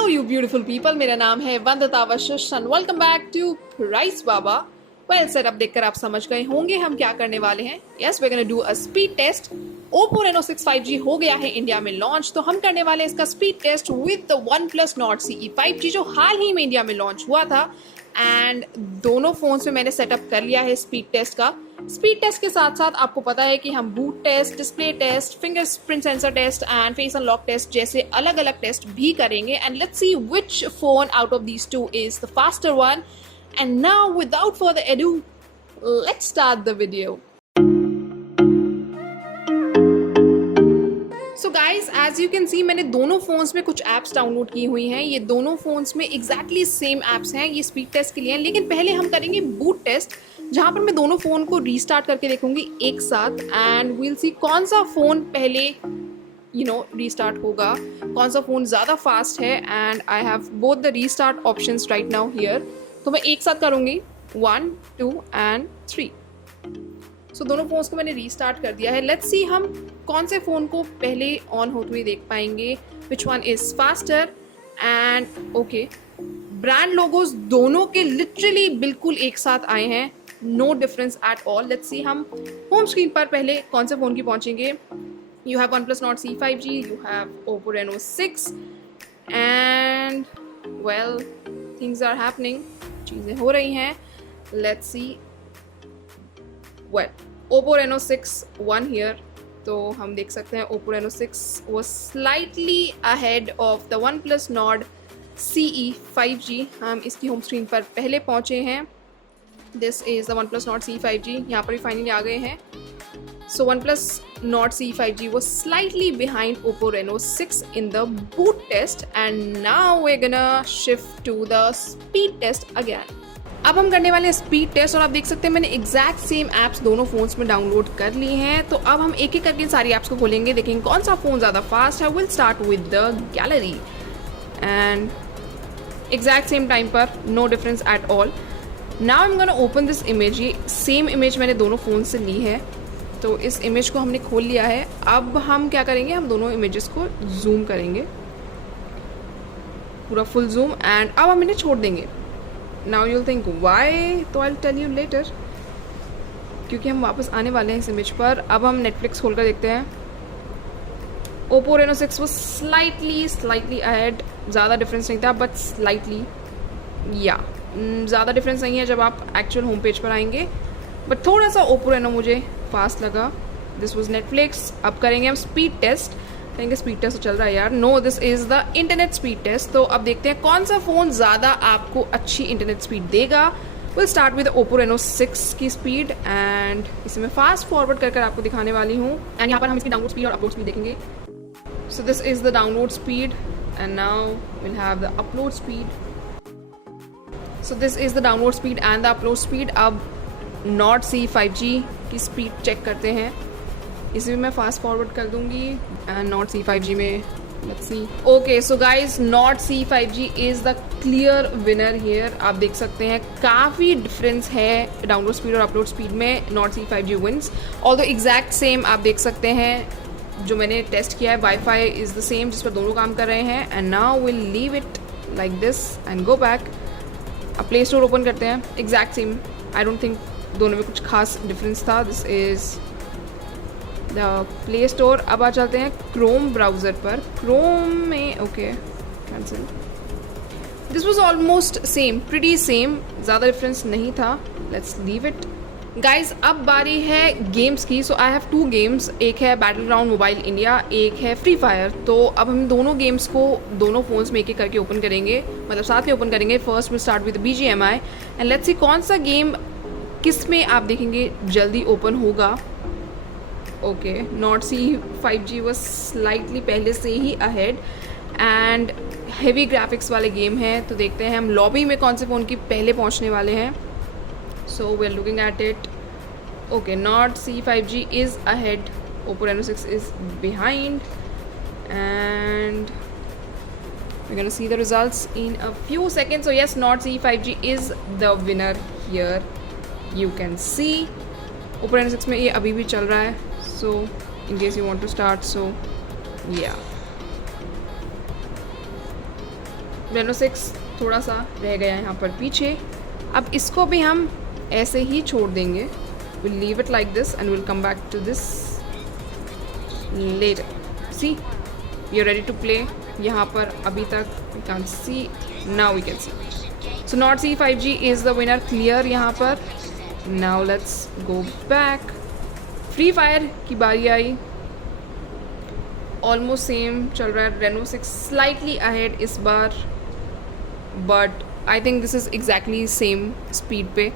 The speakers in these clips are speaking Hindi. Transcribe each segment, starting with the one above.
हेलो यू ब्यूटीफुल पीपल, मेरा नाम है Vandita Vashishtha and welcome back to Price Baba. Well setup देखकर आप समझ गए होंगे हम क्या करने वाले हैं। Yes, we are gonna do a speed test. Oppo Reno 6 5G हो गया है इंडिया में लॉन्च, तो हम करने वाले हैं इसका speed test with the OnePlus Nord CE 5G जो हाल ही में इंडिया में लॉन्च हुआ था। एंड दोनों फोन्स में मैंने सेटअप कर लिया है स्पीड टेस्ट का। स्पीड टेस्ट के साथ साथ आपको पता है कि हम boot test, display test, fingerprint sensor test and face unlock test जैसे अलग अलग टेस्ट भी करेंगे। And let's see which phone out of these two is the faster one. And now without further ado, let's start the video. So guys, as you can see मैंने दोनों फोन्स में कुछ ऐप्स डाउनलोड की हुई हैं। ये दोनों फोन्स में एग्जैक्टली सेम ऐप्स हैं, ये स्पीड टेस्ट के लिए हैं। लेकिन पहले हम करेंगे बूट टेस्ट, जहाँ पर मैं दोनों फ़ोन को रीस्टार्ट करके देखूंगी एक साथ एंड वील सी कौन सा फ़ोन पहले रीस्टार्ट होगा, कौन सा फ़ोन ज़्यादा फास्ट है। And I have both the restart options right now here. तो मैं एक साथ करूँगी 1, 2 एंड 3। सो दोनों फ़ोन्स को मैंने रीस्टार्ट कर दिया है। लेट्स सी हम कौन से फ़ोन को पहले ऑन होते हुए देख पाएंगे, which one is faster. And okay, brand logos दोनों के लिटरली बिल्कुल एक साथ आए हैं, no difference at all. Let's see हम होम स्क्रीन पर पहले कौन से फ़ोन की पहुंचेंगे। You have OnePlus Nord CE 5G, you have Oppo Reno 6 and well things are happening, चीज़ें हो रही हैं। Let's see well Oppo Reno 6 1 here, तो हम देख सकते हैं Oppo Reno 6 was slightly ahead of the OnePlus Nord CE 5G। हम इसकी होम स्क्रीन पर पहले पहुंचे हैं। This is the OnePlus Nord CE 5G, यहाँ पर भी फाइनली आ गए हैं। सो OnePlus Nord CE 5G was slightly behind Oppo Reno 6 in the boot test and now we're gonna shift to the speed test again। अब हम करने वाले हैं स्पीड टेस्ट और आप देख सकते हैं मैंने एग्जैक्ट सेम ऐप्स दोनों फोन्स में डाउनलोड कर ली हैं। तो अब हम एक एक करके सारी ऐप्स को खोलेंगे, देखेंगे कौन सा फ़ोन ज़्यादा फास्ट है। Will start with the gallery and exact same time पर, no difference at all. Now I am gonna open this image. ये सेम इमेज मैंने दोनों फ़ोन से ली है, तो इस इमेज को हमने खोल लिया है। अब हम क्या करेंगे, हम दोनों इमेजेस को जूम करेंगे, पूरा फुल जूम, एंड अब हम इन्हें छोड़ देंगे। नाउ यूल थिंक वाई, तो I will tell you later, क्योंकि हम वापस आने वाले हैं इस इमेज पर। अब हम नेटफ्लिक्स खोल कर देखते हैं। Oppo Reno 6 was slightly ahead, ज़्यादा डिफरेंस नहीं था बट स्लाइटली, या ज़्यादा डिफरेंस नहीं है जब आप एक्चुअल होम पेज पर आएंगे, बट थोड़ा सा Oppo Reno मुझे फास्ट लगा। This was Netflix. अब करेंगे हम स्पीड टेस्ट। कहेंगे स्पीड टेस्ट तो चल रहा है यार, no this is the internet speed test. तो अब देखते हैं कौन सा फ़ोन ज़्यादा आपको अच्छी इंटरनेट स्पीड देगा। Will start with Oppo Reno 6 की स्पीड एंड इसे मैं फास्ट फॉरवर्ड कर आपको दिखाने वाली हूँ। एंड यहाँ पर हम इसकी डाउनलोड स्पीड और अपलोड स्पीड देखेंगे। So this is the download speed and now we'll have the upload speed. So this is the download speed and the upload speed. अब Nord CE 5G की स्पीड चेक करते हैं। इसे भी मैं फास्ट फॉरवर्ड कर दूंगी and Nord CE 5G में let's see. Okay, so guys, Nord CE 5G is the clear winner here. आप देख सकते हैं काफ़ी डिफरेंस है डाउनलोड स्पीड और अपलोड स्पीड में। Nord CE 5G wins, although exact same आप देख सकते हैं जो मैंने टेस्ट किया है। वाईफाई इज़ द सेम जिस पर दोनों काम कर रहे हैं। And now will leave it like this and go back. अब प्ले स्टोर ओपन करते हैं, exact same. I don't think दोनों में कुछ खास डिफरेंस था। This is the play store. अब आ चलते हैं क्रोम ब्राउज़र पर। क्रोम में okay cancel. This was almost same, pretty same, ज़्यादा डिफरेंस नहीं था। Let's leave it guys. अब बारी है गेम्स की। सो आई हैव 2 गेम्स, एक है बैटल ग्राउंड मोबाइल इंडिया, एक है फ्री फायर। तो अब हम दोनों गेम्स को दोनों फोन्स में एक एक करके ओपन करेंगे, मतलब साथ में ओपन करेंगे। First will start with BGMI and let's सी कौन सा गेम किस में आप देखेंगे जल्दी ओपन होगा। Okay, Nord CE 5G was slightly पहले से ही अहेड एंड हेवी ग्राफिक्स वाले गेम हैं। तो देखते हैं हम लॉबी में कौन से फ़ोन की पहले पहुँचने वाले हैं। So we're looking at it. Okay, Nord CE 5G is ahead. Oppo Reno 6 is behind, and we're gonna see the results in a few seconds. So yes, Nord CE 5G is the winner here. You can see Oppo Reno 6 में ये अभी भी चल रहा है. So in case you want to start, so yeah. Reno 6 थोड़ा सा रह गया है यहाँ पर पीछे। अब इसको भी हम ऐसे ही छोड़ देंगे, will leave it like this and will come back to this later. See we are ready to play. यहाँ पर अभी तक we can see, now we can see. So Nord CE 5G is the winner, clear यहाँ पर। Now let's go back. Free Fire की बारी आई, ऑलमोस्ट सेम चल रहा है। रेनो 6 स्लाइटली अहेड इस बार, but I think this is exactly same speed पे।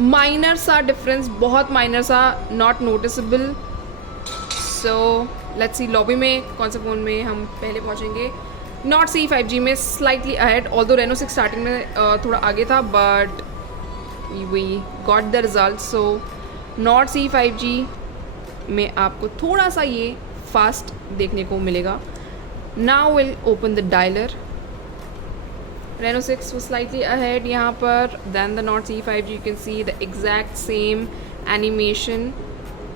माइनर सा डिफरेंस, बहुत माइनर सा, not noticeable. So let's see lobby में कौन सा फ़ोन में हम पहले पहुंचेंगे। नॉट सी 5G में slightly ahead, although Reno 6 starting में थोड़ा आगे था, but we got the result. So Nord CE 5G में आपको थोड़ा सा ये फास्ट देखने को मिलेगा। Now will open the dialer. Reno 6 was slightly ahead यहाँ पर than the Nord C5G. You can see the exact same animation.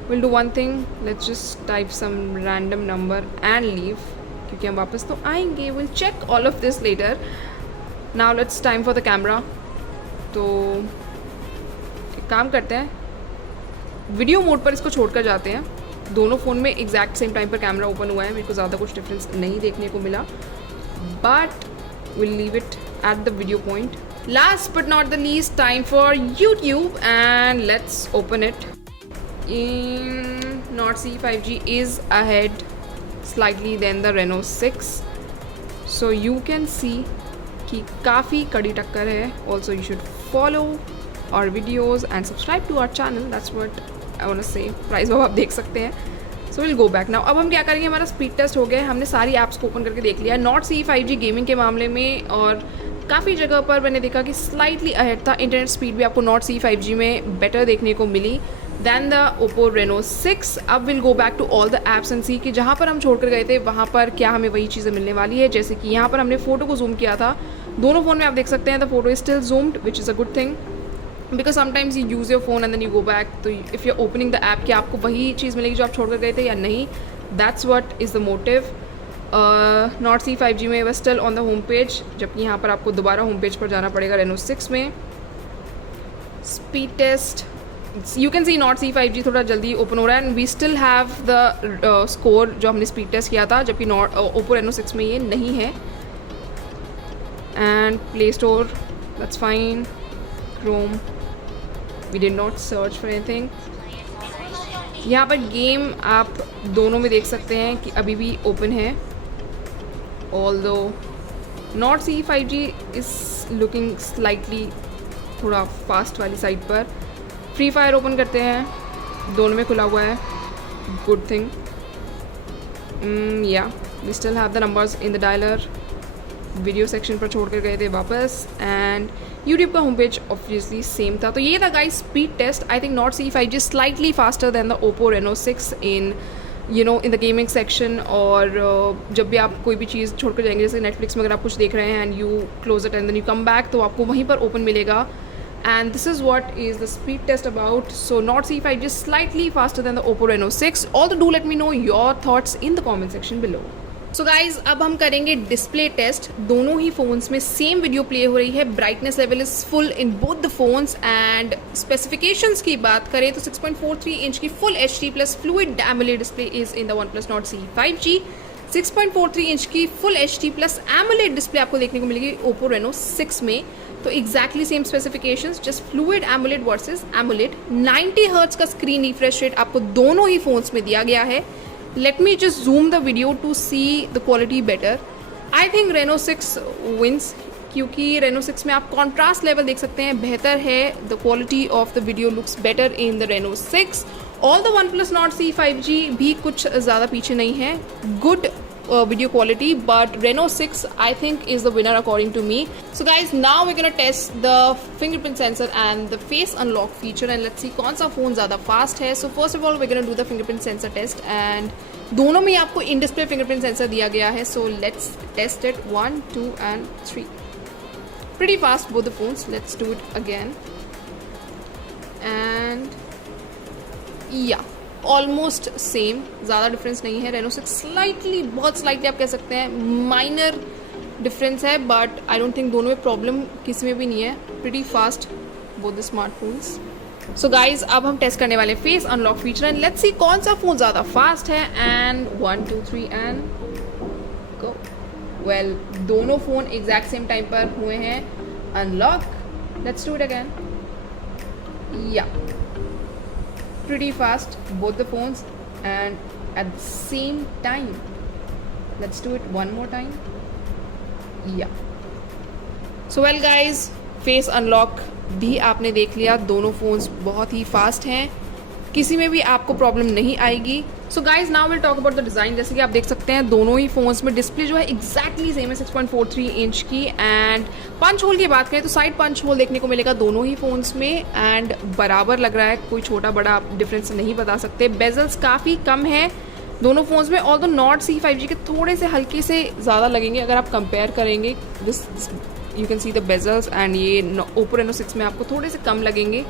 We'll do one thing, let's just type some random number and leave, क्योंकि हम वापस तो आएंगे. We'll check all of this later. Now let's time for the camera. तो एक काम करते हैं, वीडियो मोड पर इसको छोड़कर जाते हैं. दोनों फ़ोन में एग्जैक्ट सेम टाइम पर कैमरा ओपन हुआ है, मेरे को ज़्यादा कुछ डिफरेंस नहीं देखने को मिला, but we'll leave it at the video point. Last but not the least, time for YouTube, and let's open it. Nord C5G is ahead slightly than the Reno 6, so you can see कि काफ़ी कड़ी टक्कर है. Also you should follow our videos and subscribe to our channel. That's what I want to say. Price वो आप देख सकते हैं. So will go back now. अब हम क्या करेंगे, हमारा स्पीड टेस्ट हो गया, हमने सारी ऐप्स को ओपन करके देख लिया. नॉट C5G गेमिंग के मामले में और काफ़ी जगह पर मैंने देखा कि स्लाइटली अहेड था. इंटरनेट स्पीड भी आपको नॉट C5G में बेटर देखने को मिली दैन द ओप्पो रेनो 6. अब will go back to all the apps and see कि जहाँ पर हम छोड़ कर गए थे वहाँ पर क्या हमें वही चीज़ें मिलने वाली है. जैसे कि यहाँ पर हमने फ़ोटो को जूम किया था, दोनों फ़ोन में आप देख सकते हैं the photo is still zoomed, which is a good thing, because sometimes you use your phone and then you go back. तो if you are opening the app, कि आपको वही चीज़ मिलेगी जो आप छोड़ कर गए थे या नहीं, that's what is the motive. Not C5G में वह still on the home page, जबकि यहाँ पर आपको दोबारा होम पेज पर जाना पड़ेगा रेनो 6 में. Speed test, you can see Nord C5G थोड़ा जल्दी ओपन हो रहा है, and we still have the score जो हमने स्पीड टेस्ट किया था, जबकि ओप्पो रेनो 6 में ये नहीं है. And Play Store, that's fine. Chrome, we did not search for anything. यहाँ पर गेम आप दोनों में देख सकते हैं कि अभी भी ओपन है, although Nord C5G is looking slightly थोड़ा फास्ट वाली साइड पर. फ्री फायर ओपन करते हैं, दोनों में खुला हुआ है, good thing. Yeah we still have the numbers in the dialer. Video section पर छोड़ कर गए थे वापस, एंड यूट्यूब का होम पेज ऑब्वियसली सेम था. तो ये था guys speed test. I think Nord C5G slightly faster than the Oppo Reno 6 in in the gaming section. और जब भी आप कोई भी चीज़ छोड़ कर जाएंगे, जैसे नेटफ्लिक्स में अगर आप कुछ देख रहे हैं and you close it and then you come back, तो आपको वहीं पर ओपन मिलेगा. And this is what is the speed test about. So Nord C5G is slightly faster than the Oppo Reno 6. Also do let me know your thoughts in the comment section below. So guys, अब हम करेंगे डिस्प्ले टेस्ट. दोनों ही फ़ोन्स में सेम वीडियो प्ले हो रही है. Brightness level is full in both the phones. And specifications की बात करें तो 6.43 इंच की full HD plus fluid AMOLED display is in the OnePlus Nord C5G. 6.43 inch की full HD plus AMOLED display आपको देखने को मिलेगी Oppo Reno 6 में. तो exactly same specifications, just fluid AMOLED versus AMOLED. 90 hertz का स्क्रीन रिफ्रेश रेट आपको दोनों ही फोन्स में दिया गया है. Let me just zoom the video to see the quality better. I think Reno 6 wins, क्योंकि रेनो 6 में आप कॉन्ट्रास्ट लेवल देख सकते हैं बेहतर है. The quality of the video looks better in the Reno 6. All the OnePlus Nord C5G भी कुछ ज़्यादा पीछे नहीं है. Good video quality, but Reno 6 I think is the winner according to me. So guys, now we're gonna test the fingerprint sensor and the face unlock feature, and let's see कौन सा फ़ोन ज़्यादा fast है. So first of all we're gonna do the fingerprint sensor test, and दोनों में आपको in display fingerprint sensor दिया गया है. So let's test it. 1, 2 and 3. Pretty fast both the phones. Let's do it again. And yeah, almost same, ज़्यादा डिफरेंस नहीं है। रेनो 6 स्लाइटली, बहुत स्लाइटली आप कह सकते हैं माइनर डिफरेंस है, बट आई डोंट थिंक दोनों में प्रॉब्लम किसी में भी नहीं है। Pretty fast both the smartphones. So guys अब हम टेस्ट करने वाले face unlock feature and let's सी कौन सा फ़ोन ज़्यादा फास्ट है। And 1 2 3 and go. वेल दोनों फ़ोन एग्जैक्ट सेम टाइम पर हुए हैं unlock. Let's do it again. या pretty fast both the phones and at the same time. Let's do it one more time. Yeah. So well guys, face unlock भी आपने देख लिया, दोनों phones बहुत ही fast हैं, किसी में भी आपको प्रॉब्लम नहीं आएगी। So guys now will talk about the design. जैसे कि आप देख सकते हैं दोनों ही फ़ोन्स में डिस्प्ले जो है एग्जैक्टली सेम है 6.43 इंच की। एंड पंच होल की बात करें तो साइड पंच होल देखने को मिलेगा दोनों ही फ़ोन्स में एंड बराबर लग रहा है, कोई छोटा बड़ा आप डिफरेंस नहीं बता सकते। बेजल्स काफ़ी कम है दोनों फ़ोन्स में, और नॉट C5G के थोड़े से हल्के से ज़्यादा लगेंगे अगर आप कंपेयर करेंगे। This you can see the bezels and ये ओप्पो रेनो 6 में आपको थोड़े से कम लगेंगे।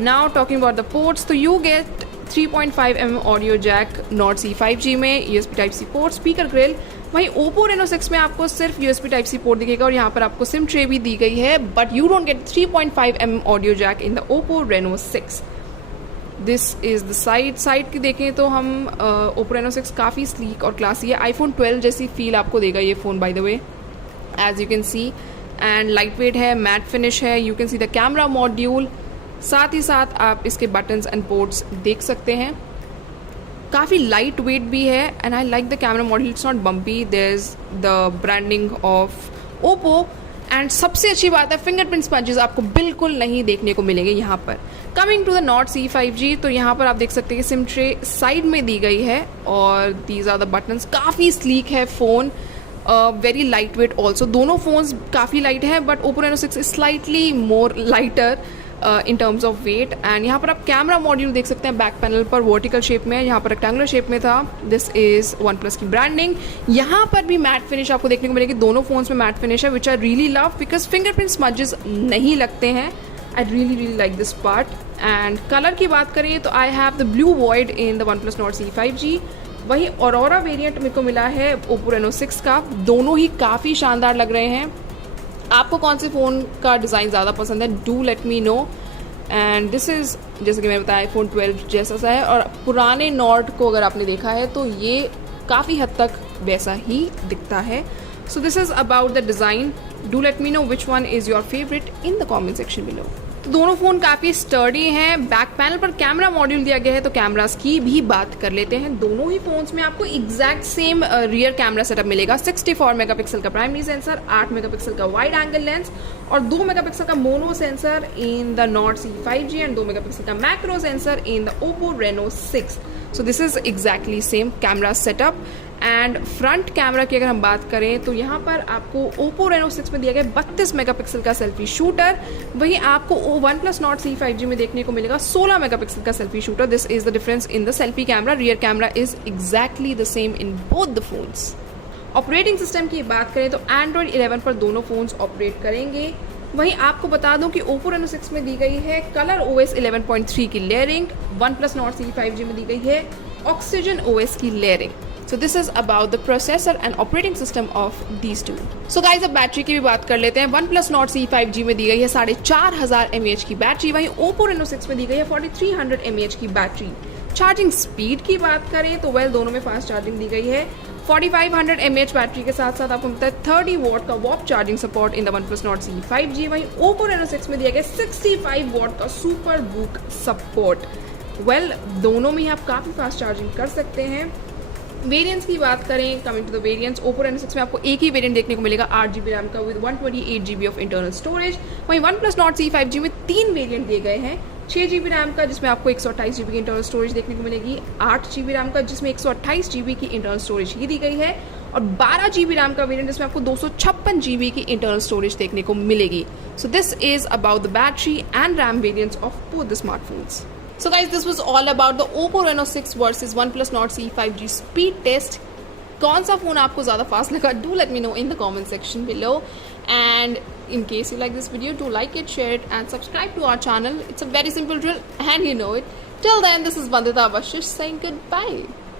Now talking about the ports, तो you get 3.5mm audio jack Nord C5G में, USB Type-C port, speaker grill. वहीं ओप्पो रेनो 6 में आपको सिर्फ USB Type-C पोर्ट दिखेगा और यहाँ पर आपको सिम ट्रे भी दी गई है, but you don't get 3.5mm audio jack in the Oppo Reno 6। This is the side की देखें तो हम ओप्पो रेनो 6 काफ़ी स्लीक और क्लासी है, iPhone 12 जैसी फील आपको देगा ये phone by the way, as you can see. And lightweight है, मैट फिनिश है, you can see the camera module, साथ ही साथ आप इसके बटन्स एंड पोर्ट्स देख सकते हैं। काफ़ी लाइट वेट भी है and I like the camera module, it's not bumpy, there is the branding of Oppo. And सबसे अच्छी बात है फिंगरप्रिंट स्पंजेस आपको बिल्कुल नहीं देखने को मिलेंगे यहाँ पर। Coming to the Nord C5G, तो यहाँ पर आप देख सकते हैं कि सिम ट्रे साइड में दी गई है और दीज आर द बटन्स। काफ़ी स्लीक है phone, very lightweight also. दोनों फ़ोन्स काफ़ी लाइट है but Oppo Reno 6 is slightly more lighter in terms of weight. And यहाँ पर आप कैमरा मॉड्यूल देख सकते हैं बैक पैनल पर वर्टिकल शेप में, यहाँ पर रेक्टेंगुलर शेप में था। दिस इज़ OnePlus की ब्रांडिंग। यहाँ पर भी मैट फिनिश आपको देखने को मिलेगी, दोनों फोन्स में मैट फिनिश है, which I really love because fingerprint smudges नहीं लगते हैं। I really like this part. And colour की बात करें तो I have the blue void in the OnePlus Nord C5G। वहीं ऑरोरा वेरिएंट मेरे को मिला है ओप्पो रेनो 6 का। दोनों ही काफ़ी शानदार लग रहे हैं। आपको कौन से फ़ोन का डिज़ाइन ज़्यादा पसंद है, do let me know. And this is, जैसे कि मैंने बताया, iPhone 12 जैसा सा है और पुराने नॉट को अगर आपने देखा है तो ये काफ़ी हद तक वैसा ही दिखता है। So this is about the design. Do let me know which one is your favourite in the comment section below. तो दोनों फ़ोन काफ़ी स्टर्डी हैं। बैक पैनल पर कैमरा मॉड्यूल दिया गया है तो कैमरास की भी बात कर लेते हैं। दोनों ही फ़ोन्स में आपको exact same rear camera setup मिलेगा। 64 मेगापिक्सल का प्राइमरी सेंसर, 8 मेगापिक्सल का वाइड एंगल लेंस और 2 मेगापिक्सल का mono sensor in the Nord C5G and 2 megapixel का macro sensor in the Oppo Reno 6। So this is exactly same camera setup. And front camera की अगर हम बात करें तो यहाँ पर आपको ओप्पो रेनो 6 में दिया गया 32 मेगापिक्सल का सेल्फी शूटर, वहीं आपको OnePlus Nord C5G में देखने को मिलेगा 16 मेगापिक्सल का selfie shooter. This is the difference in the selfie camera. Rear camera is exactly the same in both the phones. Operating system की बात करें तो Android 11 पर दोनों फोन्स ऑपरेट करेंगे। वहीं आपको बता दूं कि ओप्पो रेनो 6 में दी गई है कलर OS 11.3 की लेयरिंग, OnePlus Nord C5G में दी गई है Oxygen OS की layering. So this is about the processor and operating system of these two. So guys अब बैटरी की भी बात कर लेते हैं। OnePlus Nord C5G में दी गई है 4500 mAh की बैटरी, वहीं Oppo Reno 6 में दी गई है 4300 mAh की बैटरी। चार्जिंग स्पीड की बात करें तो दोनों में फास्ट चार्जिंग दी गई है। 4500 mAh बैटरी के साथ साथ आपको मिलता है 30 वॉट का warp charging support in the OnePlus Nord C5G। वहीं Oppo Reno 6 में दिया गया 65 वॉट का सुपर बुक सपोर्ट। दोनों में ही आप काफ़ी फास्ट चार्जिंग कर सकते हैं। वेरिएंट्स की बात करें, coming to the variants, Oppo Reno 6 में आपको एक ही वेरिएंट देखने को मिलेगा 8GB रैम का with 128GB of internal storage. वहीं OnePlus Nord C5G में 3 वेरिएंट दिए गए हैं, 6GB रैम का जिसमें आपको 128GB की इंटरनल स्टोरेज देखने को मिलेगी, 8GB रैम का जिसमें 128GB की इंटरनल स्टोरेज ही दी गई है, और 12GB रैम का वेरिएंट जिसमें आपको 256GB की इंटरनल स्टोरेज देखने को मिलेगी। सो this is about the battery and RAM variants of both the smartphones. So guys, this was all about the Oppo Reno 6 versus OnePlus Nord C5G speed test. कौन सा फ़ोन आपको ज़्यादा फास्ट लगा? Do let me know in the comment section below. And in case you like this video, do like it, share it and subscribe to our channel. It's a very simple drill and you know it. Till then, this is Vandita Bashish saying goodbye.